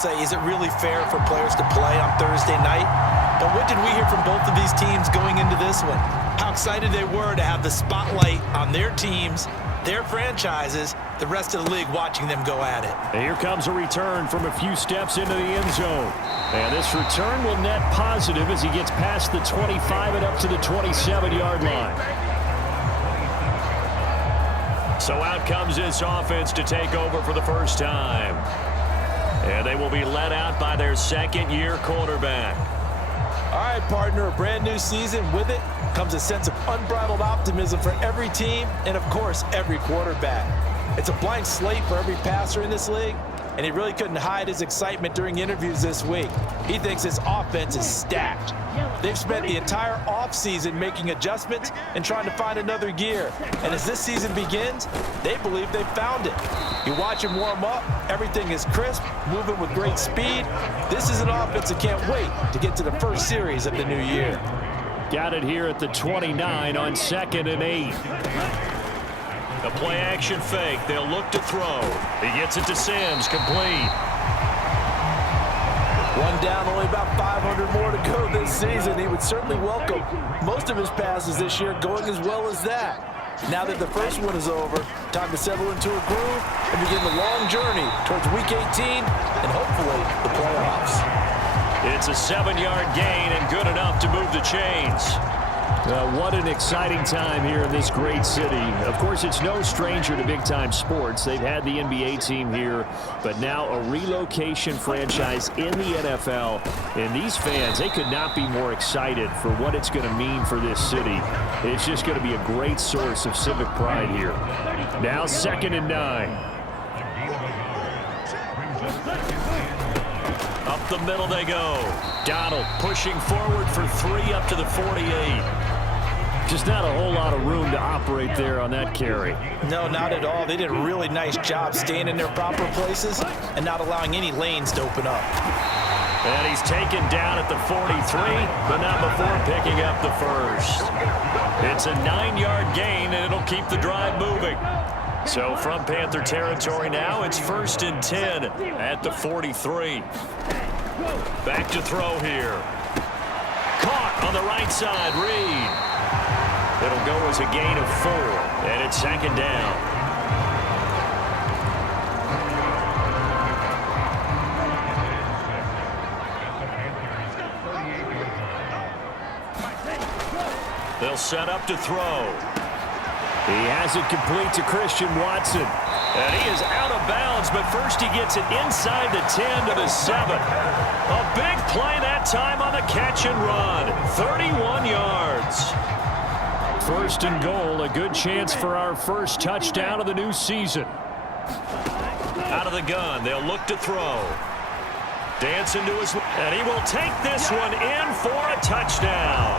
Say, is it really fair for players to play on Thursday night? But what did we hear from both of these teams going into this one? How excited they were to have the spotlight on their teams, their franchises, the rest of the league watching them go at it. And here comes a return from a few steps into the end zone. And this return will net positive as he gets past the 25 and up to the 27-yard line. So out comes this offense to take over for the first time. And they will be led out by their second-year quarterback. All right, partner, a brand new season. With it comes a sense of unbridled optimism for every team and, of course, every quarterback. It's a blank slate for every passer in this league, and he really couldn't hide his excitement during interviews this week. He thinks his offense is stacked. They've spent the entire offseason making adjustments and trying to find another gear. And as this season begins, they believe they've found it. You watch him warm up, everything is crisp, moving with great speed. This is an offense that can't wait to get to the first series of the new year. Got it here at the 29 on 2nd and 8. A play-action fake. They'll look to throw. He gets it to Sims, complete. One down, only about 500 more to go this season. He would certainly welcome most of his passes this year going as well as that. Now that the first one is over, time to settle into a groove and begin the long journey towards Week 18 and hopefully the playoffs. It's a 7-yard gain and good enough to move the chains. What an exciting time here in this great city. Of course, it's no stranger to big-time sports. They've had the NBA team here, but now a relocation franchise in the NFL. And these fans, they could not be more excited for what it's going to mean for this city. It's just going to be a great source of civic pride here. Now 2nd and 9. Up the middle they go. Donald pushing forward for 3 up to the 48. Just not a whole lot of room to operate there on that carry. No, not at all. They did a really nice job staying in their proper places and not allowing any lanes to open up. And he's taken down at the 43, but not before picking up the first. It's a 9-yard gain, and it'll keep the drive moving. So from Panther territory now, it's 1st and 10 at the 43. Back to throw here. Caught on the right side, Reed. It'll go as a gain of 4, and it's 2nd down. They'll set up to throw. He has it complete to Christian Watson. And he is out of bounds, but first he gets it inside the 10 to the 7. A big play that time on the catch and run. 31 yards. 1st and goal, a good chance for our first touchdown of the new season. Out of the gun, they'll look to throw. Dancing to his, and he will take this one in for a touchdown.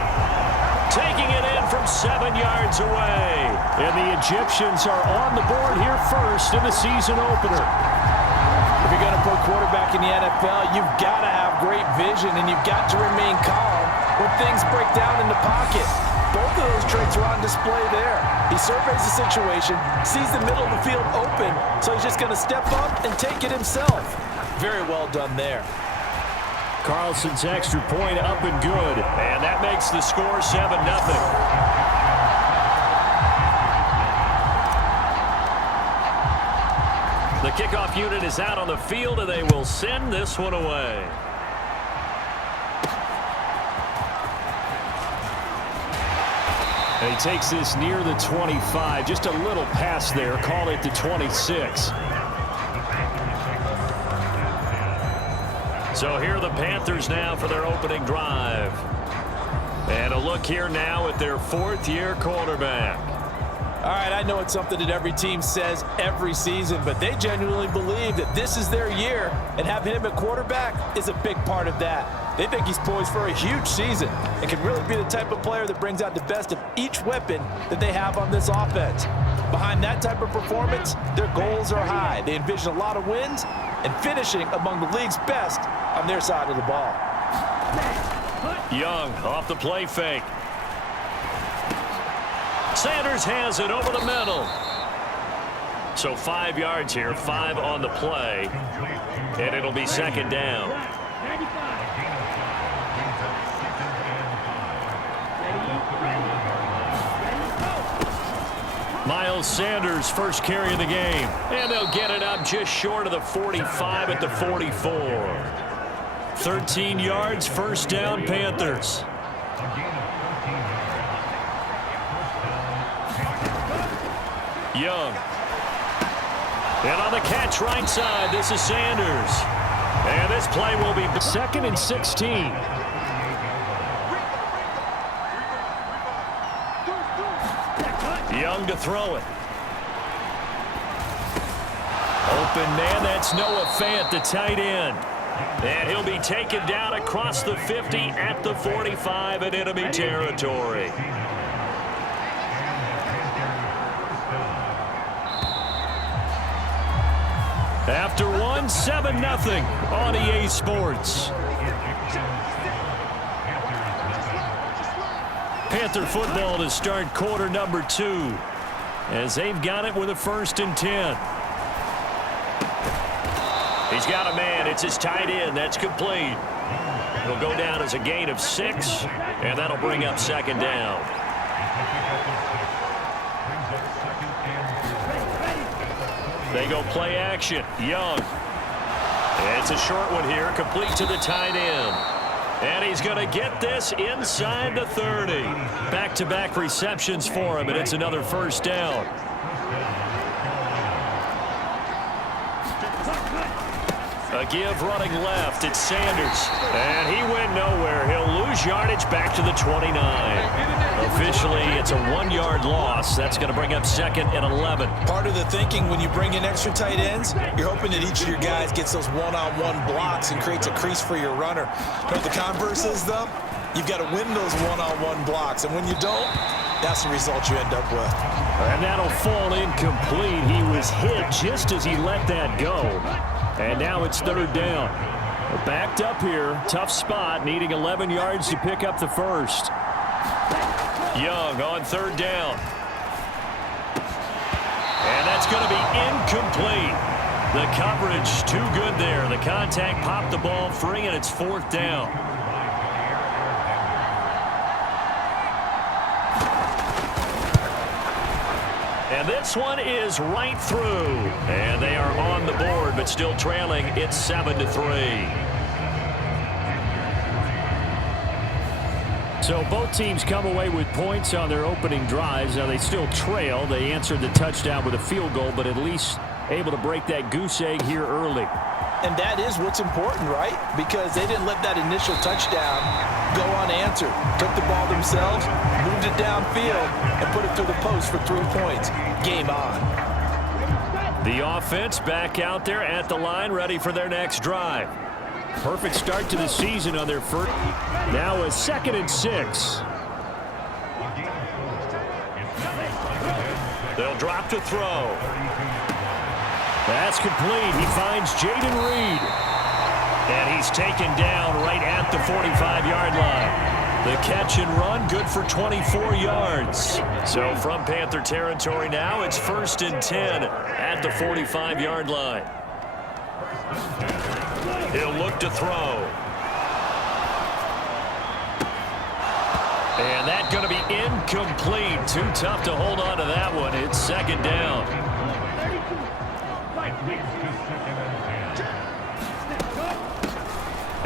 Taking it in from 7 yards away. And the Egyptians are on the board here first in the season opener. If you're going to play quarterback in the NFL, you've got to have great vision and you've got to remain calm when things break down in the pocket. Both of those traits are on display there. He surveys the situation, sees the middle of the field open, so he's just going to step up and take it himself. Very well done there. Carlson's extra point up and good. And that makes the score 7-0. The kickoff unit is out on the field, and they will send this one away. And he takes this near the 25, just a little pass there, call it the 26. So here are the Panthers now for their opening drive. And a look here now at their 4th-year quarterback. All right, I know it's something that every team says every season, but they genuinely believe that this is their year, and having him at quarterback is a big part of that. They think he's poised for a huge season and can really be the type of player that brings out the best of each weapon that they have on this offense. Behind that type of performance, their goals are high. They envision a lot of wins and finishing among the league's best on their side of the ball. Young off the play fake. Sanders has it over the middle. So 5 yards here, 5 on the play, and it'll be second down. Miles Sanders, first carry of the game, and they'll get it up just short of the 45 at the 44. 13 yards, first down, Panthers. Young. And on the catch right side, this is Sanders. And this play will be second and 16. Young to throw it. Open man, that's Noah Fant, the tight end. And he'll be taken down across the 50 at the 45 in enemy territory. After one, 7-0 on EA Sports. Panther football to start quarter number 2 as they've got it with a 1st and 10. He's got a man. It's his tight end. That's complete. He'll go down as a gain of 6, and that'll bring up second down. They go play action. Young. It's a short one here, complete to the tight end. And he's going to get this inside the 30. Back-to-back receptions for him, and it's another first down. A give running left. It's Sanders. And he went nowhere. He'll lose yardage back to the 29. Officially, it's a 1-yard loss. That's going to bring up second and 11. Part of the thinking when you bring in extra tight ends, you're hoping that each of your guys gets those one-on-one blocks and creates a crease for your runner. But the converse is, though, you've got to win those one-on-one blocks. And when you don't, that's the result you end up with. And that'll fall incomplete. He was hit just as he let that go. And now it's third down. Backed up here. Tough spot. Needing 11 yards to pick up the first. Young on third down. And that's going to be incomplete. The coverage too good there. The contact popped the ball free, and it's fourth down. And this one is right through. And they are on the board, but still trailing. It's 7-3. So both teams come away with points on their opening drives. Now they still trail. They answered the touchdown with a field goal, but at least able to break that goose egg here early. And that is what's important, right? Because they didn't let that initial touchdown go unanswered. Took the ball themselves, moved it downfield, and put it through the post for 3 points. Game on. The offense back out there at the line, ready for their next drive. Perfect start to the season on their first. Now a 2nd and 6. They'll drop to throw. That's complete. He finds Jaden Reed. And he's taken down right at the 45-yard line. The catch and run, good for 24 yards. So from Panther territory now, it's 1st and 10 at the 45-yard line. He'll look to throw. And that's going to be incomplete. Too tough to hold on to that one. It's second down.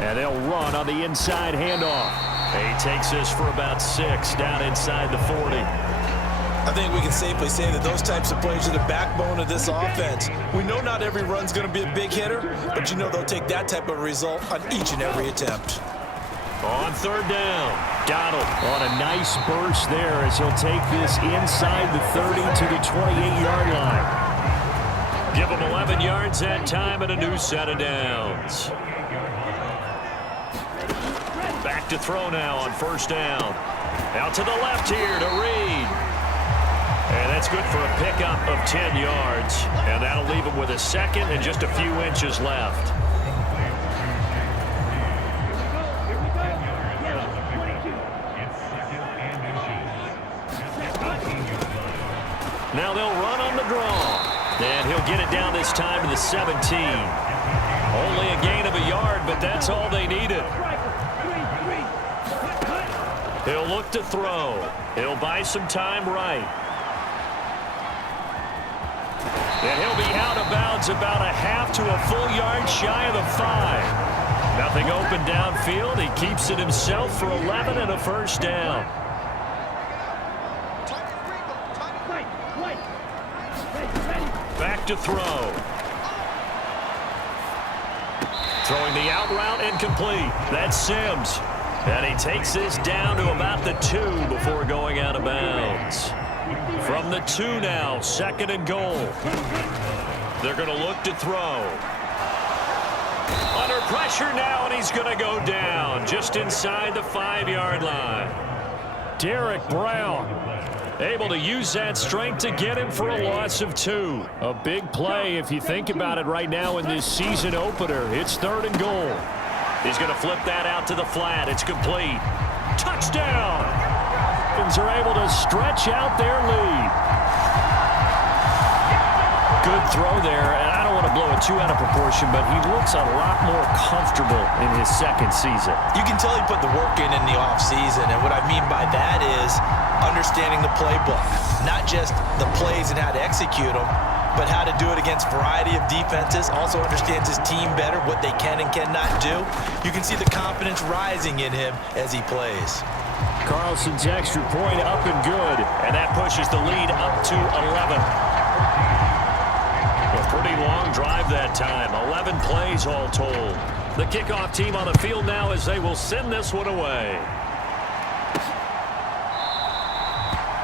And they'll run on the inside handoff. He takes this for about 6 down inside the 40. I think we can safely say that those types of plays are the backbone of this offense. We know not every run's going to be a big hitter, but you know they'll take that type of result on each and every attempt. On third down, Donald on a nice burst there as he'll take this inside the 30 to the 28-yard line. Give him 11 yards that time and a new set of downs. Back to throw now on first down. Out to the left here to Reed. And that's good for a pickup of 10 yards. And that'll leave him with a second and just a few inches left. Now they'll run on the draw. And he'll get it down this time to the 17. Only a gain of a yard, but that's all they needed. He'll look to throw. He'll buy some time right. And he'll be out of bounds about a half to a full yard shy of the 5. Nothing open downfield. He keeps it himself for 11 and a first down. Back to throw. Throwing the out route incomplete. That's Sims. And he takes this down to about the 2 before going out of bounds. From the 2 now, 2nd and goal. They're going to look to throw. Under pressure now, and he's going to go down just inside the 5-yard line. Derek Brown able to use that strength to get him for a loss of 2. A big play if you think about it right now in this season opener. It's 3rd and goal. He's going to flip that out to the flat. It's complete. Touchdown! Are able to stretch out their lead. Good throw there, and I don't want to blow it too out of proportion, but he looks a lot more comfortable in his 2nd season. You can tell he put the work in the offseason, and what I mean by that is understanding the playbook. Not just the plays and how to execute them, but how to do it against a variety of defenses. Also understands his team better, what they can and cannot do. You can see the confidence rising in him as he plays. Carlson's extra point up and good, and that pushes the lead up to 11. A pretty long drive that time, 11 plays all told. The kickoff team on the field now as they will send this one away.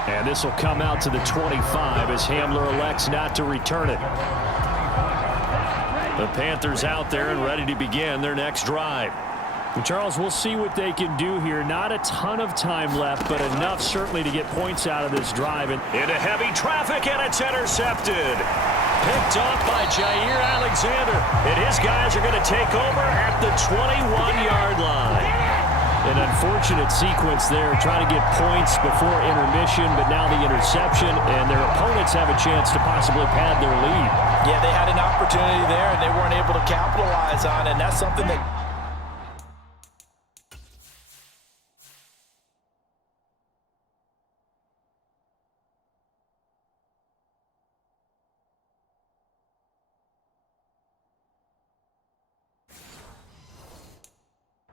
And this will come out to the 25 as Hamler elects not to return it. The Panthers out there and ready to begin their next drive. And Charles, we'll see what they can do here. Not a ton of time left, but enough certainly to get points out of this drive. And into heavy traffic, and it's intercepted. Picked off by Jair Alexander. And his guys are going to take over at the 21-yard line. An unfortunate sequence there, trying to get points before intermission, but now the interception, and their opponents have a chance to possibly pad their lead. Yeah, they had an opportunity there, and they weren't able to capitalize on it, and that's something that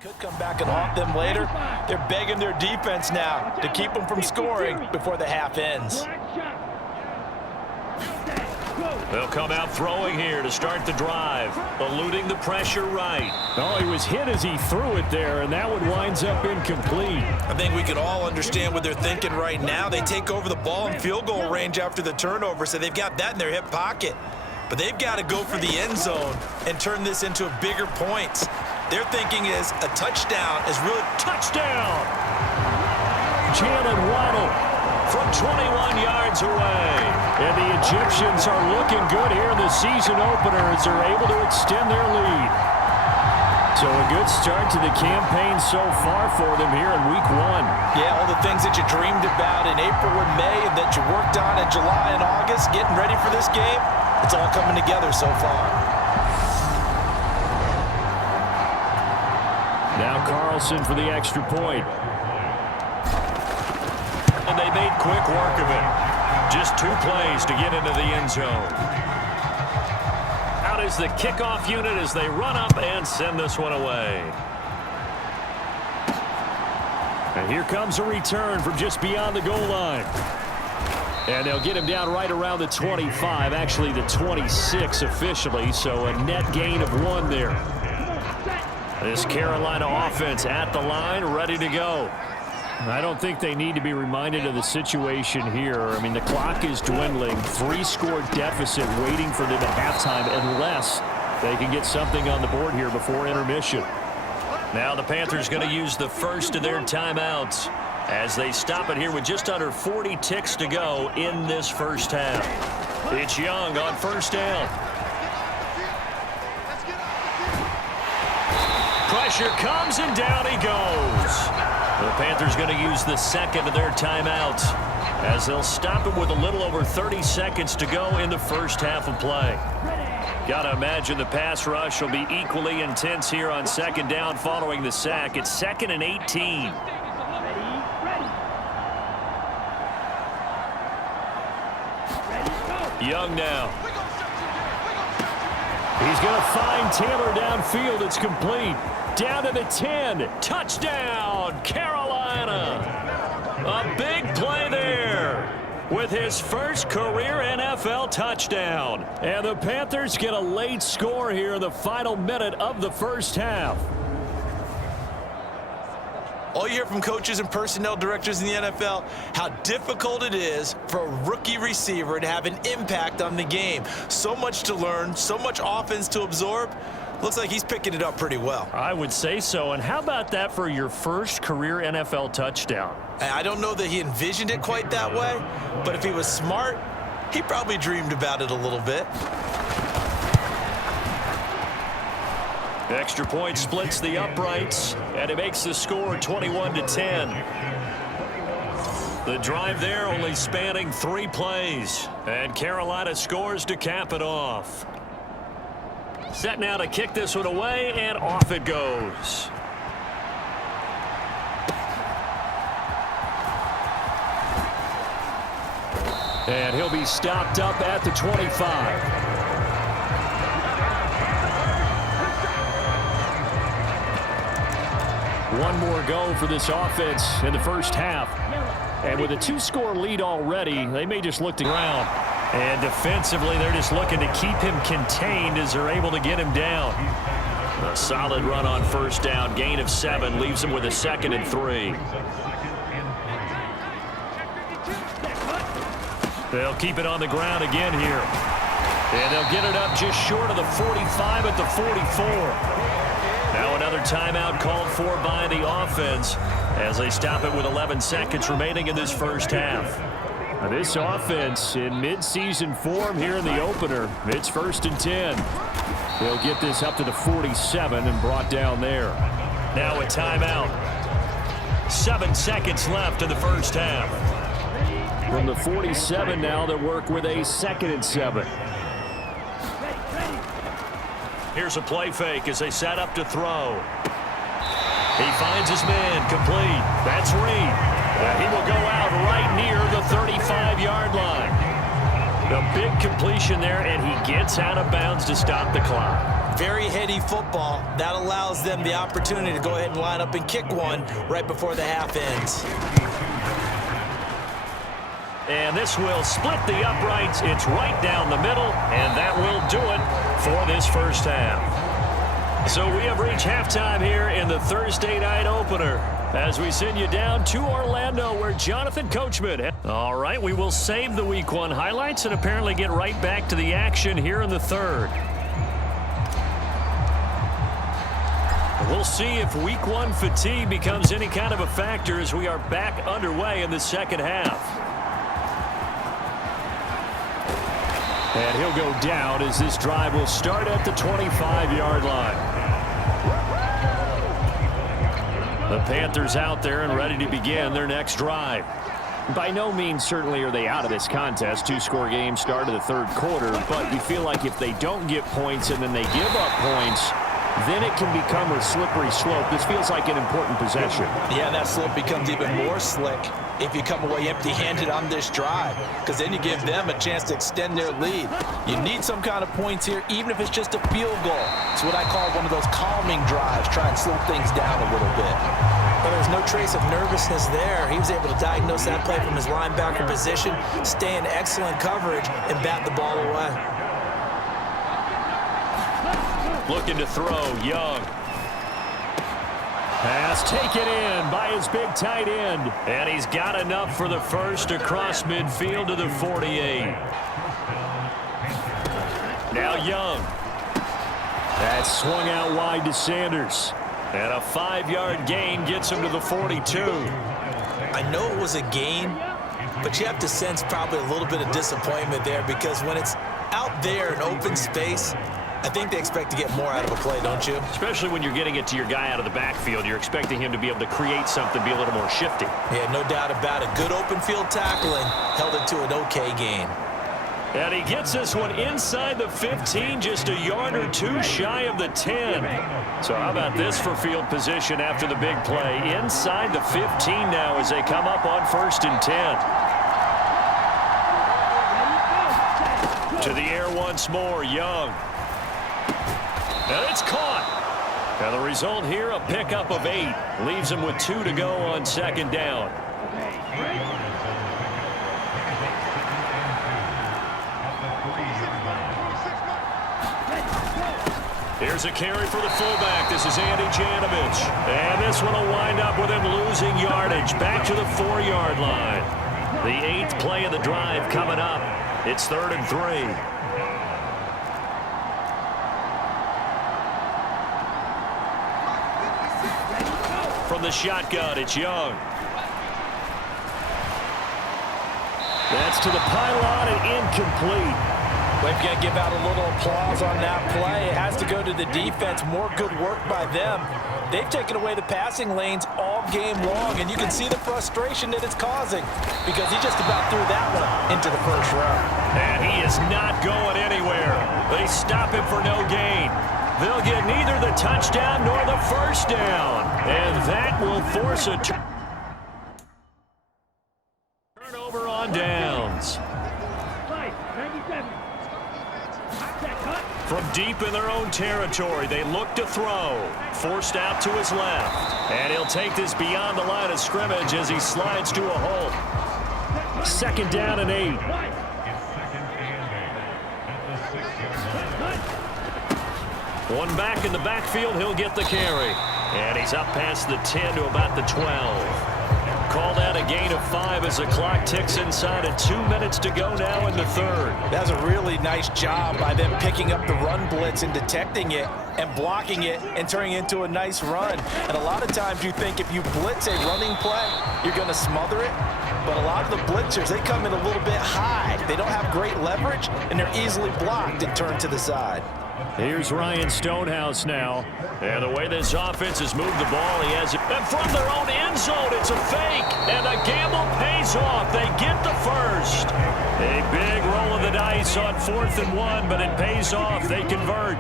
could come back and haunt them later. They're begging their defense now to keep them from scoring before the half ends. They'll come out throwing here to start the drive, eluding the pressure right. Oh, he was hit as he threw it there, and that one winds up incomplete. I think we can all understand what they're thinking right now. They take over the ball in field goal range after the turnover, so they've got that in their hip pocket. But they've got to go for the end zone and turn this into a bigger points. Their thinking is a touchdown is really touchdown. Jalen Waddle from 21 yards away. And the Egyptians are looking good here in the season opener as they're able to extend their lead. So a good start to the campaign so far for them here in week 1. Yeah, all the things that you dreamed about in April and May and that you worked on in July and August, getting ready for this game, it's all coming together so far. Now Carlson for the extra point. And they made quick work of it. Just 2 plays to get into the end zone. Out is the kickoff unit as they run up and send this one away. And here comes a return from just beyond the goal line. And they'll get him down right around the 25, actually the 26 officially, so a net gain of 1 there. This Carolina offense at the line, ready to go. I don't think they need to be reminded of the situation here. I mean, the clock is dwindling. 3-score deficit waiting for them at halftime unless they can get something on the board here before intermission. Now the Panthers going to use the first of their timeouts as they stop it here with just under 40 ticks to go in this first half. It's Young on first down. Pressure comes, and down he goes. The Panthers going to use the second of their timeouts. as they'll stop him with a little over 30 seconds to go in the first half of play. Got to imagine the pass rush will be equally intense here on second down following the sack. It's 2nd and 18. Young now. He's going to find Taylor downfield. It's complete. Down to the 10. Touchdown, Carolina. A big play there with his first career NFL touchdown. And the Panthers get a late score here in the final minute of the first half. All you hear from coaches and personnel directors in the NFL, how difficult it is for a rookie receiver to have an impact on the game. So much to learn, so much offense to absorb. Looks like he's picking it up pretty well. I would say so. And how about that for your first career NFL touchdown? I don't know that he envisioned it quite that way, but if he was smart, he probably dreamed about it a little bit. Extra point splits the uprights, and it makes the score 21-10. The drive there only spanning 3 plays, and Carolina scores to cap it off. Set now to kick this one away, and off it goes. And he'll be stopped up at the 25. One more go for this offense in the first half. And with a 2-score lead already, they may just look to ground. And defensively, they're just looking to keep him contained as they're able to get him down. A solid run on first down. Gain of 7 leaves him with a 2nd and 3. They'll keep it on the ground again here. And they'll get it up just short of the 45 at the 44. Now another timeout called for by the offense as they stop it with 11 seconds remaining in this first half. Now this offense in midseason form here in the opener. It's 1st and 10. They'll get this up to the 47 and brought down there. Now a timeout. 7 seconds left in the first half. From the 47 now, they'll work with a 2nd and 7. Here's a play fake as they set up to throw. He finds his man complete. That's Reed. He will go out right near the 35-yard line. A big completion there, and he gets out of bounds to stop the clock. Very heady football. That allows them the opportunity to go ahead and line up and kick one right before the half ends. And this will split the uprights. It's right down the middle, and that will do it for this first half. So we have reached halftime here in the Thursday night opener as we send you down to Orlando where Jonathan Coachman. All right, we will save the Week 1 highlights and apparently get right back to the action here in the third. We'll see if Week 1 fatigue becomes any kind of a factor as we are back underway in the second half. And he'll go down as this drive will start at the 25-yard line. The Panthers out there and ready to begin their next drive. By no means certainly are they out of this contest. 2-score game start of the third quarter, but you feel like if they don't get points and then they give up points, then it can become a slippery slope. This feels like an important possession. Yeah, that slope becomes even more slick if you come away empty-handed on this drive, because then you give them a chance to extend their lead. You need some kind of points here, even if it's just a field goal. It's what I call one of those calming drives, try and slow things down a little bit. But there's no trace of nervousness there. He was able to diagnose that play from his linebacker position, stay in excellent coverage, and bat the ball away. Looking to throw, Young. Pass taken in by his big tight end. And he's got enough for the first across midfield to the 48. Now Young. That's swung out wide to Sanders. And a 5-yard gain gets him to the 42. I know it was a gain, but you have to sense probably a little bit of disappointment there, because when it's out there in open space, I think they expect to get more out of a play, don't you? Especially when you're getting it to your guy out of the backfield. You're expecting him to be able to create something, be a little more shifty. Yeah, no doubt about it. Good open field tackling held it to an okay game. And he gets this one inside the 15, just a yard or two shy of the 10. So how about this for field position after the big play? Inside the 15 now as they come up on 1st and 10. To the air once more, Young. And it's caught. And the result here, a pickup of 8. Leaves him with 2 to go on 2nd down. Here's a carry for the fullback. This is Andy Janovich. And this one will wind up with him losing yardage. Back to the 4-yard line. The 8th play of the drive coming up. It's 3rd and 3. From the shotgun, it's Young. That's to the pylon and incomplete. We've got to give out a little applause on that play. It has to go to the defense. More good work by them. They've taken away the passing lanes all game long, and you can see the frustration that it's causing because he just about threw that one into the first round. And he is not going anywhere. They stop him for no gain. They'll get neither the touchdown nor the first down. And that will force a turnover on downs. From deep in their own territory, they look to throw. Forced out to his left. And he'll take this beyond the line of scrimmage as he slides to a hole. 2nd down and 8. One back in the backfield, he'll get the carry. And he's up past the 10 to about the 12. Called out a gain of 5 as the clock ticks inside of 2 minutes to go now in the 3rd. That was a really nice job by them picking up the run blitz and detecting it and blocking it and turning it into a nice run. And a lot of times you think if you blitz a running play, you're going to smother it. But a lot of the blitzers, they come in a little bit high. They don't have great leverage, and they're easily blocked and turned to the side. Here's Ryan Stonehouse now. And the way this offense has moved the ball, he has it. And from their own end zone, it's a fake. And the gamble pays off. They get the first. A big roll of the dice on 4th and 1, but it pays off. They convert.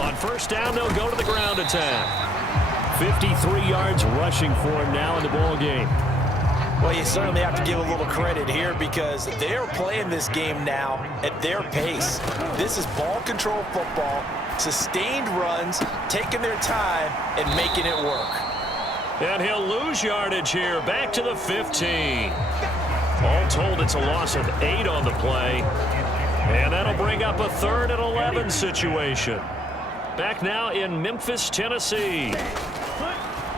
On 1st down, they'll go to the ground attack. 53 yards rushing for him now in the ball game. Well, you certainly have to give a little credit here because they're playing this game now at their pace. This is ball control football, sustained runs, taking their time and making it work. And he'll lose yardage here, back to the 15. All told, it's a loss of 8 on the play. And that'll bring up a 3rd and 11 situation. Back now in Memphis, Tennessee.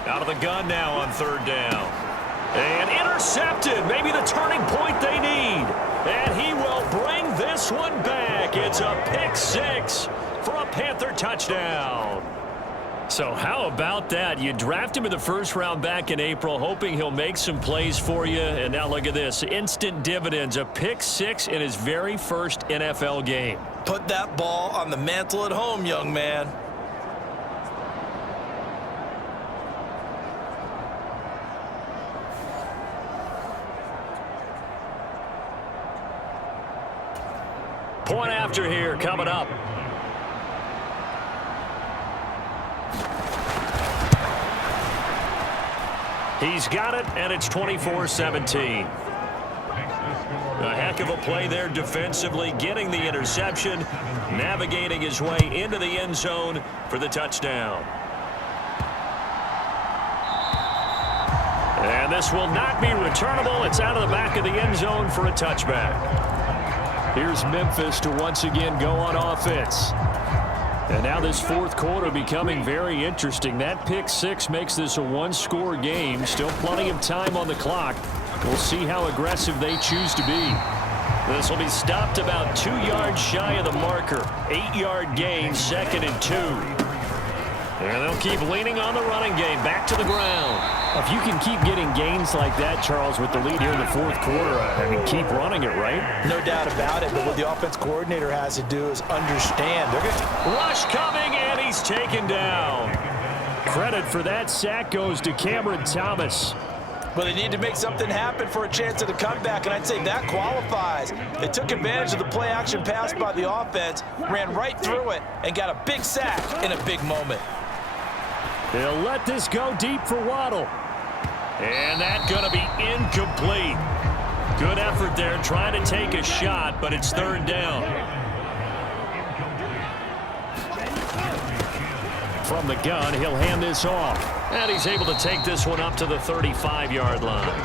Out of the gun now on 3rd down. And intercepted, maybe the turning point they need. And he will bring this one back. It's a pick 6 for a Panther touchdown. So how about that? You draft him in the 1st round back in April, hoping he'll make some plays for you. And now look at this, instant dividends, a pick 6 in his very first NFL game. Put that ball on the mantle at home, young man. Point after here coming up. He's got it, and it's 24-17. A heck of a play there defensively, getting the interception, navigating his way into the end zone for the touchdown. And this will not be returnable. It's out of the back of the end zone for a touchback. Here's Memphis to once again go on offense. And now this 4th quarter becoming very interesting. That pick 6 makes this a 1-score game. Still plenty of time on the clock. We'll see how aggressive they choose to be. This will be stopped about 2 yards shy of the marker. 8-yard gain, 2nd and 2. And they'll keep leaning on the running game. Back to the ground. If you can keep getting gains like that, Charles, with the lead here in the fourth quarter, I mean, keep running it, right? No doubt about it, but what the offense coordinator has to do is understand. They're going to Rush coming, and he's taken down. Credit for that sack goes to Cameron Thomas. Well, they need to make something happen for a chance at a comeback, and I'd say that qualifies. They took advantage of the play-action pass by the offense, ran right through it, and got a big sack in a big moment. They'll let this go deep for Waddle. And that's going to be incomplete. Good effort there trying to take a shot, but it's third down. From the gun, he'll hand this off. And he's able to take this one up to the 35-yard line.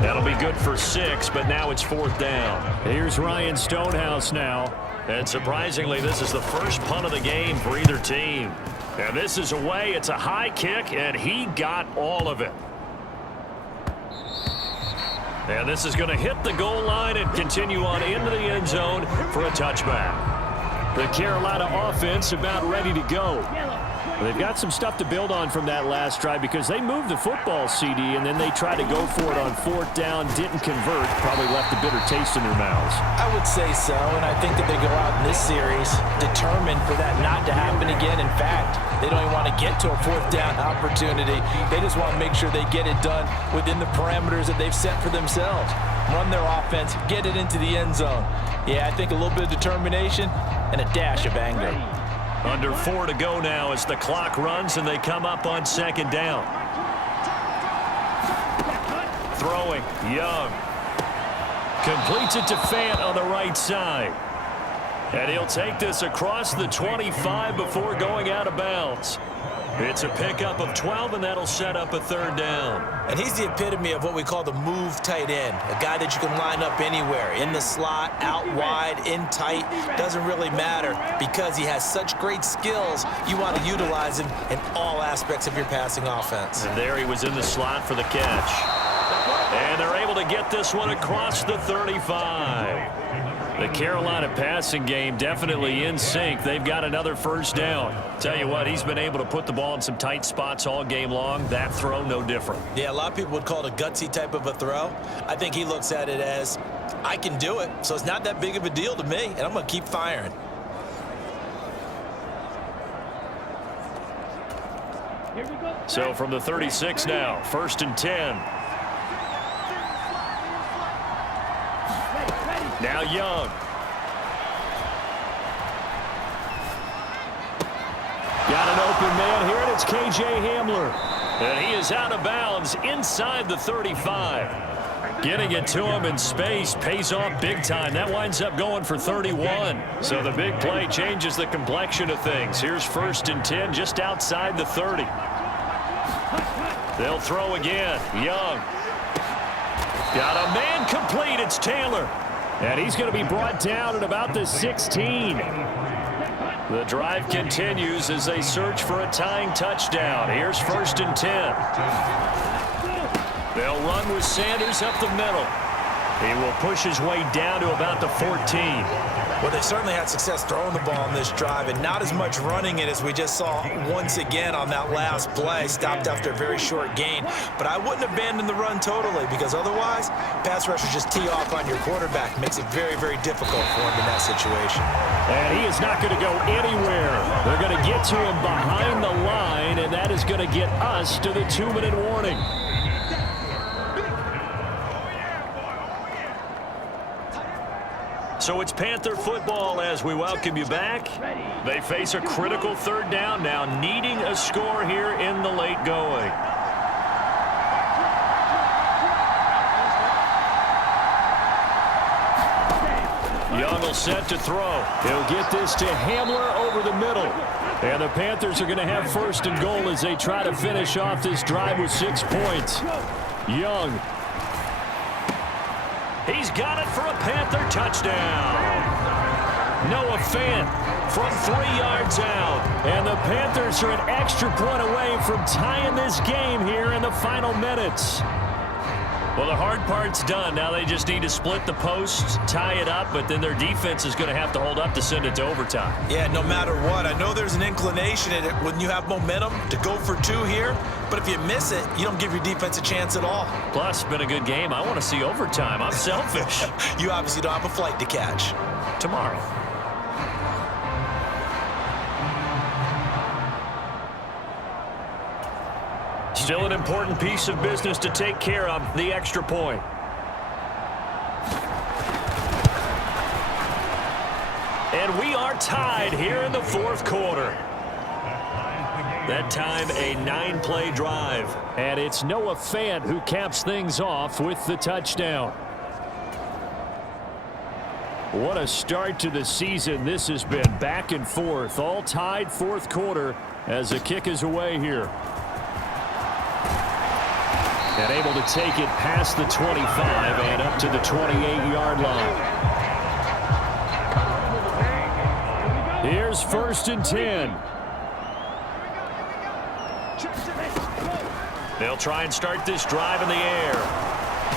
That'll be good for 6, but now it's fourth down. Here's Ryan Stonehouse now. And surprisingly, this is the first punt of the game for either team. And this is away. It's a high kick, and he got all of it. And this is going to hit the goal line and continue on into the end zone for a touchback. The Carolina offense about ready to go. They've got some stuff to build on from that last drive because they moved the football, CD, and then they tried to go for it on fourth down, didn't convert, probably left a bitter taste in their mouths. I would say so, and I think that they go out in this series determined for that not to happen again. In fact, they don't even want to get to a fourth down opportunity. They just want to make sure they get it done within the parameters that they've set for themselves. Run their offense, get it into the end zone. Yeah, I think a little bit of determination and a dash of anger. Under 4 to go now as the clock runs and they come up on second down. Throwing, Young. Completes it to Fant on the right side. And he'll take this across the 25 before going out of bounds. It's a pickup of 12, and that'll set up a third down. And he's the epitome of what we call the move tight end, a guy that you can line up anywhere, in the slot, out wide, in tight, doesn't really matter because he has such great skills. You want to utilize him in all aspects of your passing offense. And there he was in the slot for the catch. And they're able to get this one across the 35. The Carolina passing game definitely in sync. They've got another first down. Tell you what, he's been able to put the ball in some tight spots all game long. That throw, no different. Yeah, a lot of people would call it a gutsy type of a throw. I think he looks at it as, I can do it, so it's not that big of a deal to me, and I'm going to keep firing. So from the 36 now, 1st and 10. Now Young. Got an open man here, and it's K.J. Hamler. And he is out of bounds inside the 35. Getting it to him in space pays off big time. That winds up going for 31. So the big play changes the complexion of things. Here's 1st and 10 just outside the 30. They'll throw again. Young. Got a man complete. It's Taylor. And he's going to be brought down at about the 16. The drive continues as they search for a tying touchdown. Here's 1st and 10. They'll run with Sanders up the middle. He will push his way down to about the 14. Well, they certainly had success throwing the ball on this drive and not as much running it as we just saw once again on that last play. Stopped after a very short gain. But I wouldn't abandon the run totally because otherwise, pass rushers just tee off on your quarterback. Makes it very, very difficult for him in that situation. And he is not going to go anywhere. They're going to get to him behind the line, and that is going to get us to the 2-minute warning. So it's Panther football as we welcome you back. They face a critical third down now, needing a score here in the late going. Young will set to throw. He'll get this to Hamler over the middle. And the Panthers are going to have 1st and goal as they try to finish off this drive with 6 points. Young. He's got it for a Panther touchdown. Noah Fant from 3 yards out. And the Panthers are an extra point away from tying this game here in the final minutes. Well, the hard part's done. Now they just need to split the posts, tie it up, but then their defense is going to have to hold up to send it to overtime. Yeah, no matter what. I know there's an inclination in it when you have momentum to go for two here, but if you miss it, you don't give your defense a chance at all. Plus, it's been a good game. I want to see overtime. I'm selfish. You obviously don't have a flight to catch. Tomorrow. Still an important piece of business to take care of, the extra point. And we are tied here in the fourth quarter. That time, a 9-play drive. And it's Noah Fant who caps things off with the touchdown. What a start to the season this has been. Back and forth, all tied fourth quarter as the kick is away here. And able to take it past the 25 and up to the 28-yard line. Here's 1st and 10. They'll try and start this drive in the air.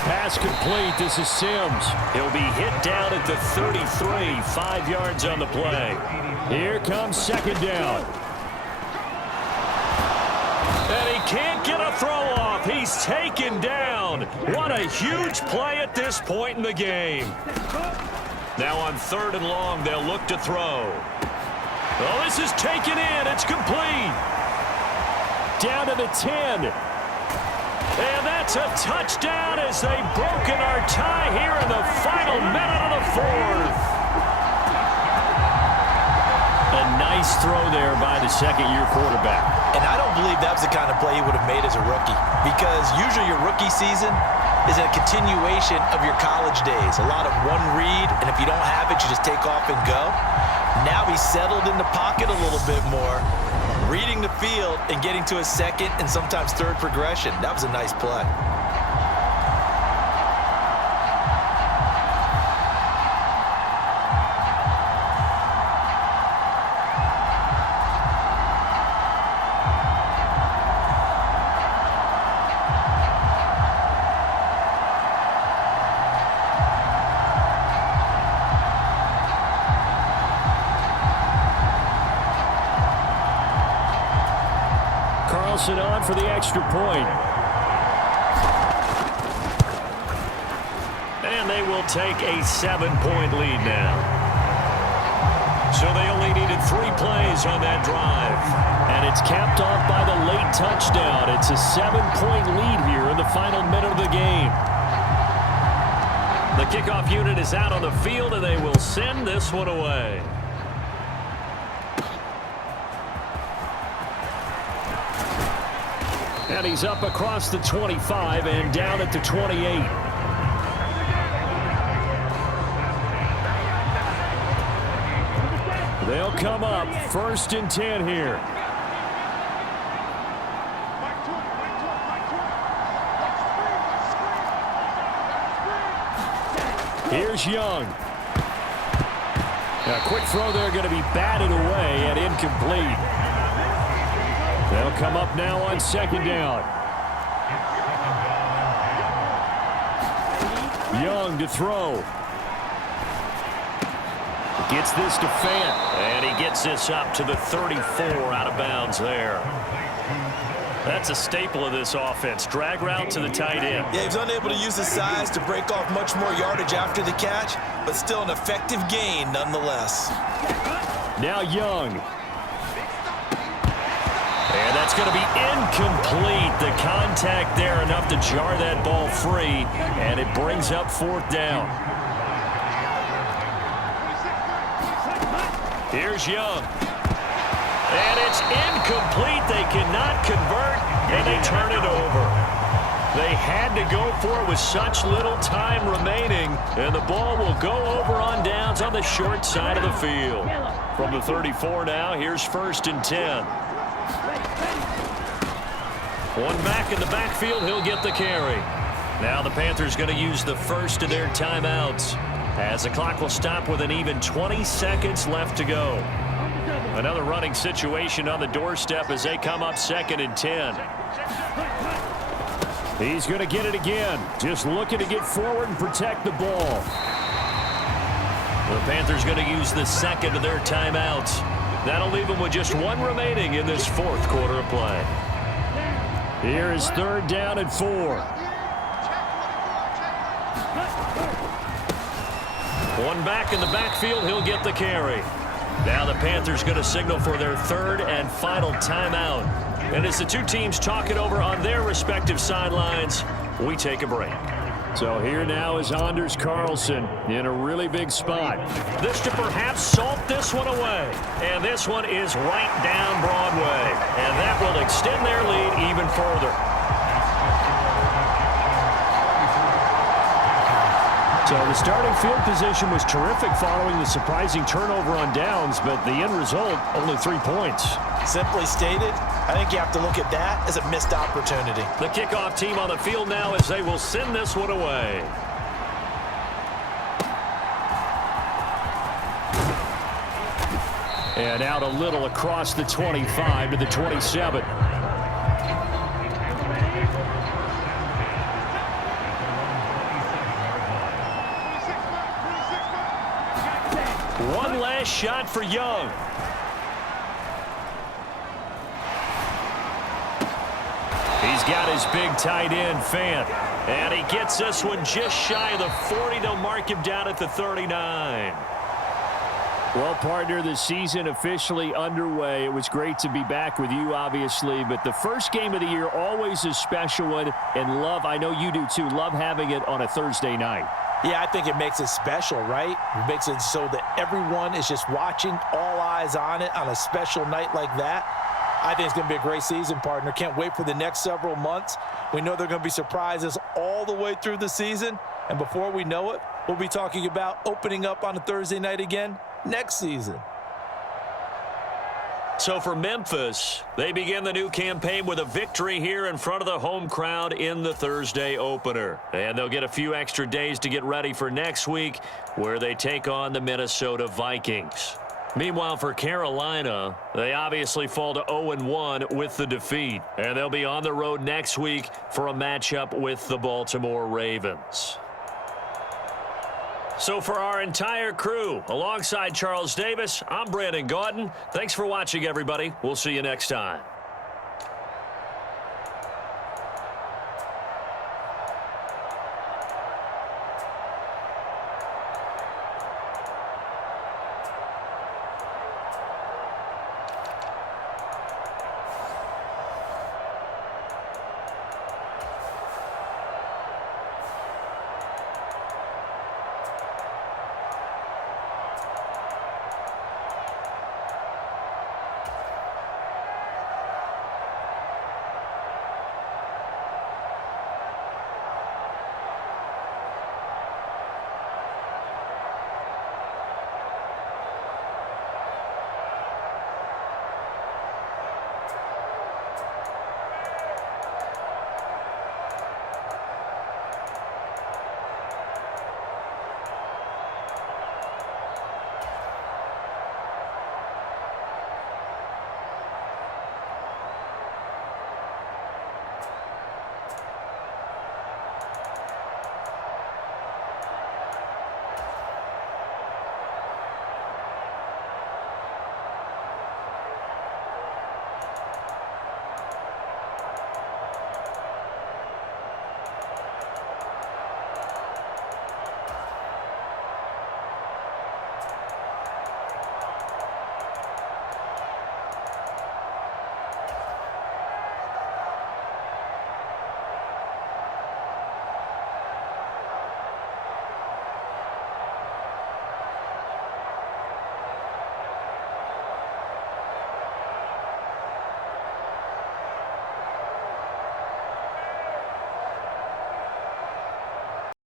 Pass complete. This is Sims. He'll be hit down at the 33, 5 yards on the play. Here comes 2nd down. And he can't get a throw off. He's taken down. What a huge play at this point in the game. Now on 3rd and long, they'll look to throw. Oh, this is taken in. It's complete. Down to the 10. And that's a touchdown as they've broken our tie here in the final minute of the fourth. A nice throw there by the second-year quarterback. And I don't believe that was the kind of play he would have made as a rookie, because usually your rookie season is a continuation of your college days. A lot of one read, and if you don't have it, you just take off and go. Now he's settled in the pocket a little bit more, reading the field and getting to his second and sometimes third progression. That was a nice play. On for the extra point. And they will take a 7-point lead now. So they only needed 3 plays on that drive. And it's capped off by the late touchdown. It's a 7-point lead here in the final minute of the game. The kickoff unit is out on the field, and they will send this one away. And he's up across the 25 and down at the 28. They'll come up 1st and 10 here. Here's Young. A quick throw there, going to be batted away and incomplete. They'll come up now on 2nd down. Young to throw. Gets this to Fant. And he gets this up to the 34 out of bounds there. That's a staple of this offense. Drag route to the tight end. Yeah, he was unable to use his size to break off much more yardage after the catch, but still an effective gain nonetheless. Now Young. And that's going to be incomplete. The contact there enough to jar that ball free, and it brings up 4th down. Here's Young. And it's incomplete. They cannot convert, and they turn it over. They had to go for it with such little time remaining, and the ball will go over on downs on the short side of the field. From the 34 now, here's 1st and 10. One back in the backfield, he'll get the carry. Now the Panthers going to use the first of their timeouts, as the clock will stop with an even 20 seconds left to go. Another running situation on the doorstep as they come up 2nd and 10. He's going to get it again. Just looking to get forward and protect the ball. The Panthers going to use the second of their timeouts. That'll leave them with just one remaining in this fourth quarter of play. Here is 3rd down and 4. One back in the backfield, he'll get the carry. Now the Panthers going to signal for their 3rd and final timeout. And as the two teams talk it over on their respective sidelines, we take a break. So here now is Anders Carlson in a really big spot. This to perhaps salt this one away. And this one is right down Broadway. And that will extend their lead even further. So the starting field position was terrific following the surprising turnover on downs, but the end result, only 3 points. Simply stated, I think you have to look at that as a missed opportunity. The kickoff team on the field now as they will send this one away. And out a little across the 25 to the 27. One last shot for Young. He's got his big tight end, Fant. And he gets this one just shy of the 40. They'll mark him down at the 39. Well, partner, the season officially underway. It was great to be back with you, obviously, but the first game of the year always a special one. And love, I know you do too, love having it on a Thursday night. Yeah, I think it makes it special, right? It makes it so that everyone is just watching, all eyes on it on a special night like that. I think it's going to be a great season, partner. Can't wait for the next several months. We know there are going to be surprises all the way through the season. And before we know it, we'll be talking about opening up on a Thursday night again next season. So for Memphis, they begin the new campaign with a victory here in front of the home crowd in the Thursday opener. And they'll get a few extra days to get ready for next week, where they take on the Minnesota Vikings. Meanwhile, for Carolina, they obviously fall to 0-1 with the defeat. And they'll be on the road next week for a matchup with the Baltimore Ravens. So for our entire crew, alongside Charles Davis, I'm Brandon Gaudin. Thanks for watching, everybody. We'll see you next time.